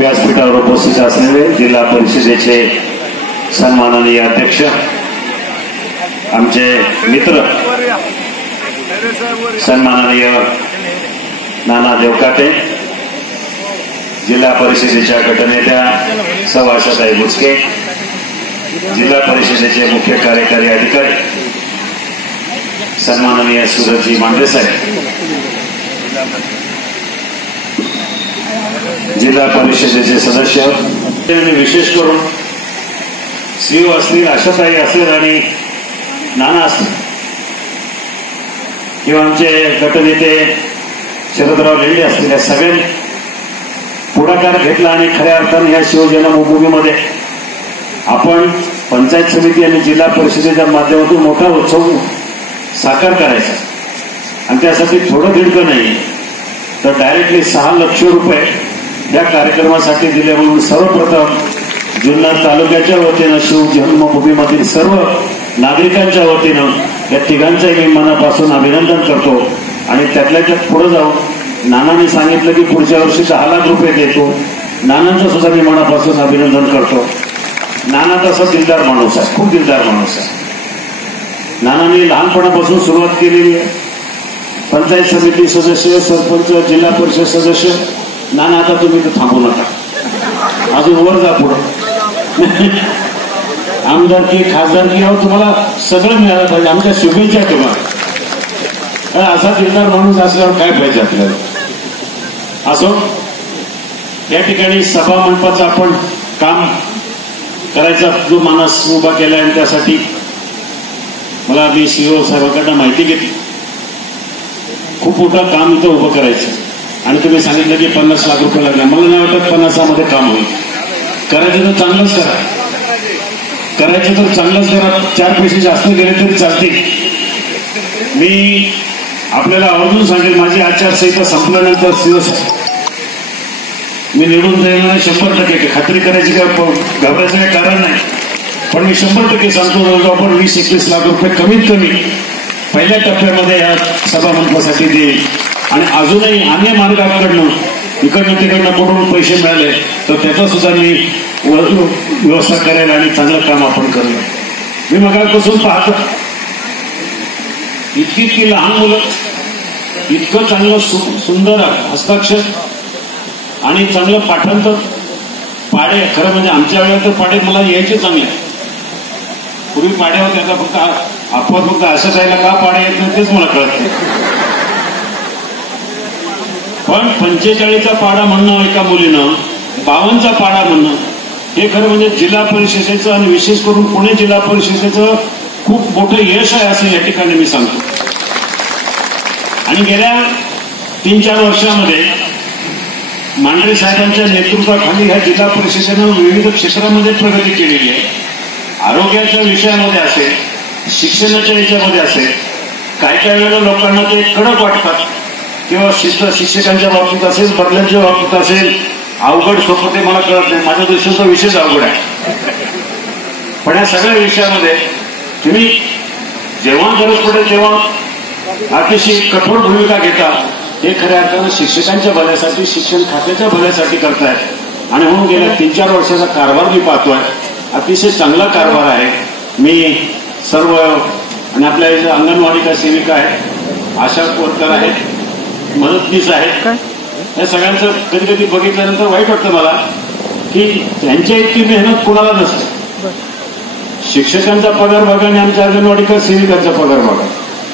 व्यासपीठावर उपस्थित असलेले जिल्हा परिषदेचे सन्माननीय अध्यक्ष, आमचे मित्र सन्माननीय नाना देवकाते, जिल्हा परिषदेच्या गटनेत्या सौ आशाताई बुचके, जिल्हा परिषदेचे मुख्य कार्यकारी अधिकारी सन्माननीय सुरजी मांढरे साहेब, जिल्हा परिषदेचे सदस्य, विशेष करून सीओ असतील, आशाताई असेल आणि नाना असतील किंवा आमचे गटनेते शरदराव लेंडे असतील, या सगळ्यांनी पुढाकार घेतला आणि खऱ्या अर्थाने या शिवजन्मभूमीमध्ये आपण पंचायत समिती आणि जिल्हा परिषदेच्या माध्यमातून मोठा उत्सव साकार करायचा. आणि त्यासाठी थोडं दिडकं नाही तर डायरेक्टली 6 लाख रुपये या कार्यक्रमासाठी दिले. म्हणून सर्वप्रथम जुन्नर तालुक्याच्या वतीनं शिवजन्मभूमीमधील सर्व नागरिकांच्या वतीनं या तिघांचंही मी मनापासून अभिनंदन करतो. आणि त्यातल्या त्यात पुढे जाऊन नानांनी सांगितलं की पुढच्या वर्षी 10 लाख रुपये देतो. नानांचं सुद्धा मी मनापासून अभिनंदन करतो. नाना तसा दिलदार माणूस आहे, खूप दिलदार माणूस आहे. नानांनी लहानपणापासून सुरुवात केलेली आहे. पंचायत समिती सदस्य, सरपंच, जिल्हा परिषद सदस्य. नाना आता तुम्ही तर थांबू नका, अजून वर जा पुढे. आमदारकी, खासदारकी यावर तुम्हाला सगळं मिळालं पाहिजे. आमच्या शुभेच्छा तुम्हाला. असा दिलदार माणूस असल्यावर काय पाहिजे आपल्याला. असो, या ठिकाणी सभा मंडपाचं आपण काम करायचा जो मानस उभा केला आणि त्यासाठी मला मी सीओ साहेबांकडनं माहिती घेतली. खूप मोठं काम इथं उभं करायचं आणि तुम्ही सांगितलं की 50 लाख रुपये लागले. मला नाही वाटत 50मध्ये काम होईल. करायचं तर चांगलंच करा, करायचं तर चांगलंच करा. 4 पैसे जास्त गेले तरी चालतील. मी आपल्याला आवर्जून सांगेल, माझी आचारसंहिता संपल्यानंतर सीओ मी निवडून जाईल 100%. खात्री करायची काय, घाबरायचं काही कारण नाही. पण मी 100% सांगतो, आपण 20-21 लाख रुपये कमीत कमी पहिल्या टप्प्यामध्ये या सभा मंडपासाठी देईल. आणि अजूनही अन्य मार्गाकडनं इकडनं तिकडनं कुठून पैसे मिळाले तर त्याचा सुद्धा मी व्यवस्था करेल आणि चांगलं काम आपण करूया. मी मगापासून पाहतो इतकी लहान मुलं, इतकं चांगलं सुंदर हस्ताक्षर आणि चांगलं पाठांतर. पाडे खरं म्हणजे आमच्या वेळेला तर पाडे मला यायचे चांगले. पूर्वी पाड्या होत्या, त्याचा फक्त आपण फक्त असं जायला का पाडे येत नाही तेच मला कळत नाही. पण 45चा पाडा म्हणणं एका मुलीनं, 52चा पाडा म्हणणं हे खरं म्हणजे जिल्हा परिषदेचं आणि विशेष करून पुणे जिल्हा परिषदेचं खूप मोठं यश आहे असं या ठिकाणी मी सांगतो. आणि गेल्या 3-4 वर्षामध्ये मांढरे साहेबांच्या नेतृत्वाखाली ह्या जिल्हा परिषदेनं विविध क्षेत्रामध्ये प्रगती केलेली आहे. आरोग्याच्या विषयामध्ये असेल, शिक्षणाच्या याच्यामध्ये असेल. काय वेळेला लोकांना ते कडक वाटतात किंवा शिक्षकांच्या बाबतीत असेल, बदल्यांच्या बाबतीत असेल, अवघड सोपं ते मला कळत नाही. माझ्या दृष्टीचा विषयच अवघड आहे. पण या सगळ्या विषयामध्ये तुम्ही जेव्हा गरज पडेल तेव्हा अतिशय कठोर भूमिका घेता. हे खऱ्या अर्थानं शिक्षकांच्या भल्यासाठी, शिक्षण खात्याच्या भल्यासाठी करतायत. आणि म्हणून गेल्या 3-4 वर्षाचा कारभार मी पाहतोय, अतिशय चांगला कारभार आहे. मी सर्व आणि आपल्या इथे अंगणवाडीच्या सेविका आहेत, आशा वर्कर आहेत, मदतनीस आहेत, या सगळ्यांचं कधी कधी बघितल्यानंतर वाईट वाटतं मला की त्यांच्या इतकी मेहनत कोणाला नसते. शिक्षकांचा पगार बघा आणि आमच्या अंगणवाडीच्या सेविकांचा पगार बघा,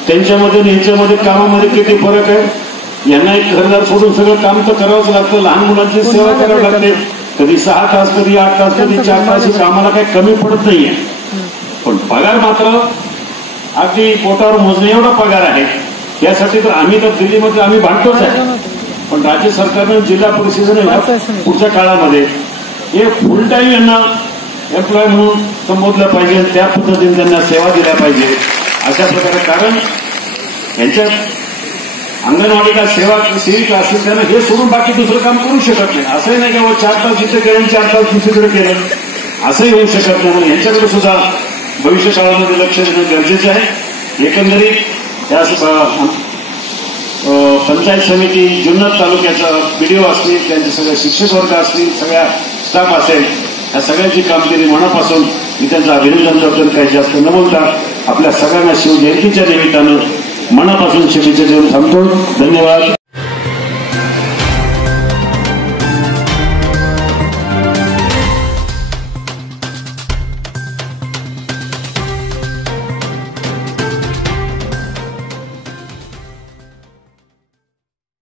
त्यांच्यामध्ये आणि यांच्यामध्ये कामामध्ये किती फरक आहे. यांना एक घरदार सोडून सगळं काम तर करावंच लागतं. लहान मुलांची सेवा करावी लागते. कधी 6 तास, कधी 8 तास, कधी 4 तास. आम्हाला काही कमी पडत नाहीये. पण पगार मात्र अगदी पोटावर मोजणे एवढा पगार आहे. यासाठी तर आम्ही तर दिल्लीमध्ये आम्ही भांडतोच आहे. पण राज्य सरकारनं, जिल्हा परिषदेनं पुढच्या काळामध्ये हे फुल टाईम यांना एम्प्लॉय म्हणून संबोधलं पाहिजे, त्या पद्धतीने त्यांना सेवा दिल्या पाहिजे अशा प्रकारे. कारण यांच्या अंगणवाडीला सेविका असेल त्यानं हे सोडून बाकी दुसरं काम करू शकत नाही. असंही नाही की 4 तास इथे केलं, 4 तास दुसरीकडे केलं, असंही होऊ शकत नाही. म्हणून यांच्याकडे सुद्धा भविष्य काळामध्ये लक्ष देणं गरजेचं आहे. एकंदरीत या पंचायत समिती जुन्नर तालुक्याचा बीडीओ असतील, त्यांचे सगळे शिक्षक वर्ग असतील, सगळ्या स्टाफ असेल, या सगळ्यांची कामगिरी मनापासून मी त्यांचं अभिनंदन करतो. काही जास्त न बोलता आपल्या सगळ्यांना शिवजयंतीच्या निमित्तानं मनापासून शुभेच्छा देऊन थांबतो. धन्यवाद.